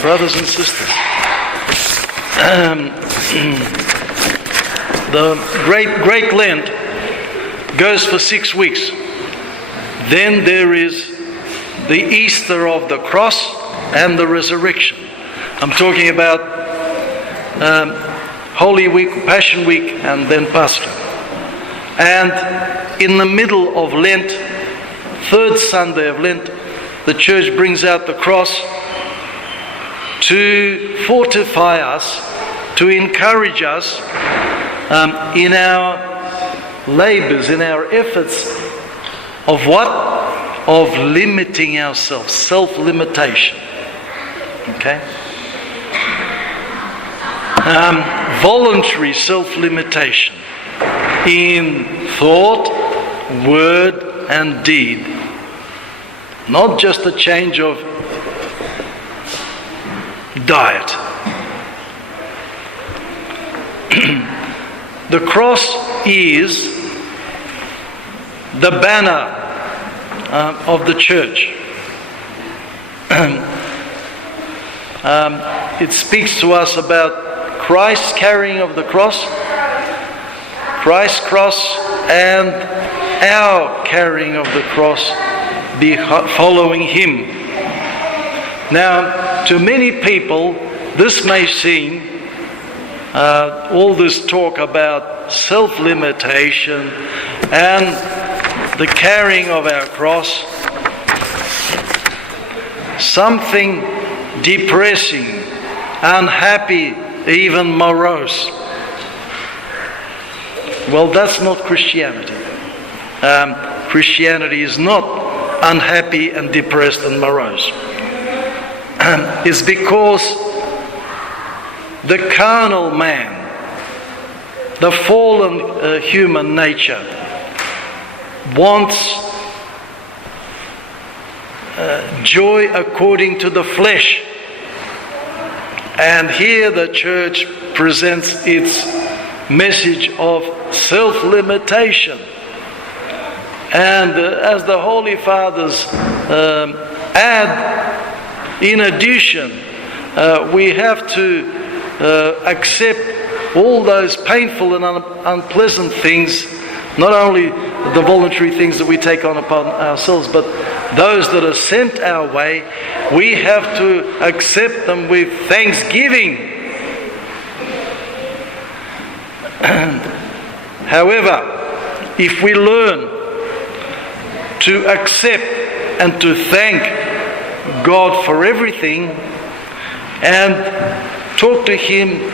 brothers and sisters, the Great Lent goes for 6 weeks. Then there is the Easter of the cross and the resurrection. I'm talking about Holy Week, Passion Week, and then Pascha. And in the middle of Lent, third Sunday of Lent, the church brings out the cross to fortify us, to encourage us in our labors, in our efforts of what? Of limiting ourselves, self-limitation. Okay? Voluntary self-limitation in thought, word, and deed. Not just a change of diet. The cross is the banner of the church. It speaks to us about Christ's carrying of the cross, Christ's cross, and our carrying of the cross, following Him. Now, to many people, this may seem, all this talk about self-limitation and the carrying of our cross, something depressing, unhappy, even morose. Well, that's not Christianity. Christianity is not unhappy and depressed and morose. It's because the carnal man, the fallen human nature, wants joy according to the flesh. And here the church presents its message of self-limitation. And as the Holy Fathers add, in addition, we have to accept all those painful and unpleasant things, not only the voluntary things that we take on upon ourselves, but those that are sent our way, we have to accept them with thanksgiving. However, if we learn to accept and to thank God for everything and talk to Him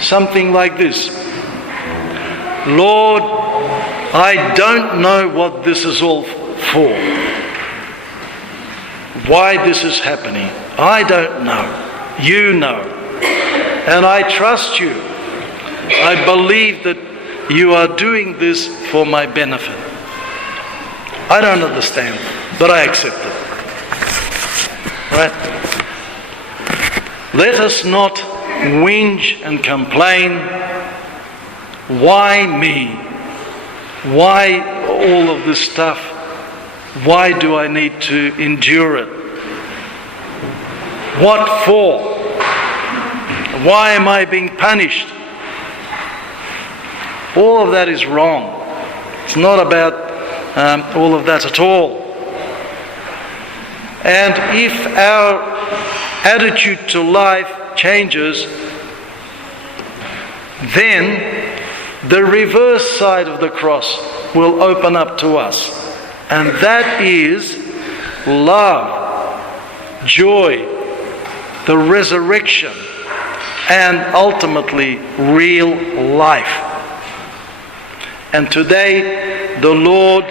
something like this: Lord, I don't know what this is all for. Why this is happening, I don't know. You know. And I trust You. I believe that You are doing this for my benefit. I don't understand, but I accept it. Right? Let us not whinge and complain. Why me? Why all of this stuff? Why do I need to endure it? What for? Why am I being punished? All of that is wrong. It's not about all of that at all. And if our attitude to life changes, then the reverse side of the cross will open up to us. And that is love, joy, the resurrection, and ultimately real life. And today the Lord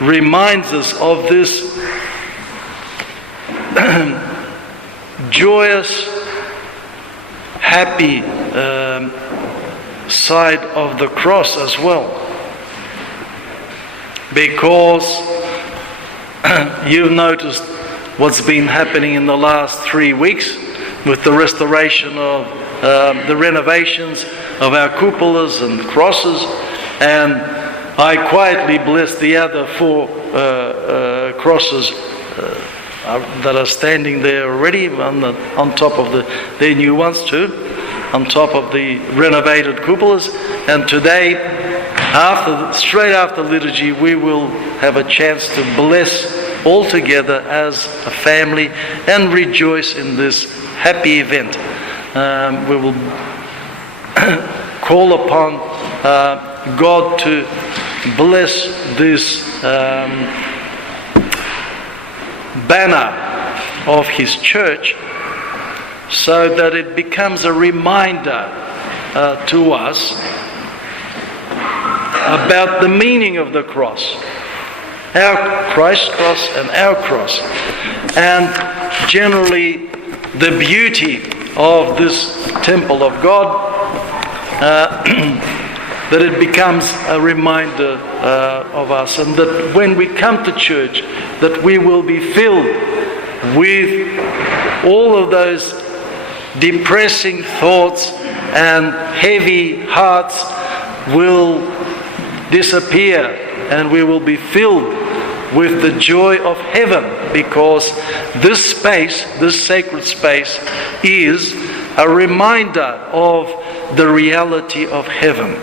reminds us of this joyous, happy side of the cross as well. Because you've noticed what's been happening in the last 3 weeks with the restoration of the renovations of our cupolas and crosses, and I quietly blessed the other 4 crosses that are standing there already on top of their new ones too, on top of the renovated cupolas. And today, straight after liturgy, we will have a chance to bless all together as a family and rejoice in this happy event. We will call upon God to bless this banner of His church, so that it becomes a reminder to us about the meaning of the cross, Christ's cross and our cross, and generally the beauty of this temple of God, that it becomes a reminder of us, and that when we come to church, that we will be filled with all of those depressing thoughts, and heavy hearts will disappear, and we will be filled with the joy of heaven, because this space, this sacred space, is a reminder of the reality of heaven,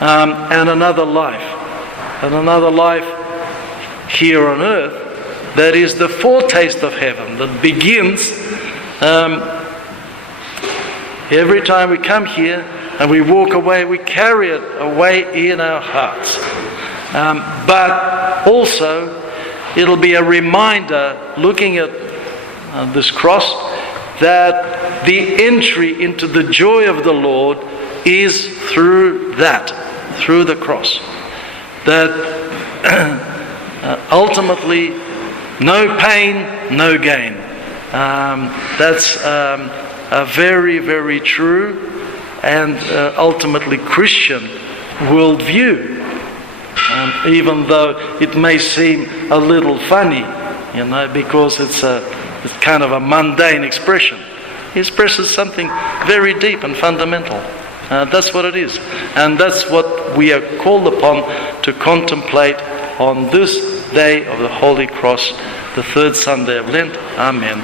and another life here on earth that is the foretaste of heaven, that begins every time we come here and we walk away, we carry it away in our hearts. But also, it'll be a reminder, looking at this cross, that the entry into the joy of the Lord is through the cross. That ultimately, no pain, no gain. That's a very, very true and ultimately Christian worldview. Even though it may seem a little funny, because it's kind of a mundane expression. He expresses something very deep and fundamental. That's what it is. And that's what we are called upon to contemplate on this day of the Holy Cross, the third Sunday of Lent. Amen.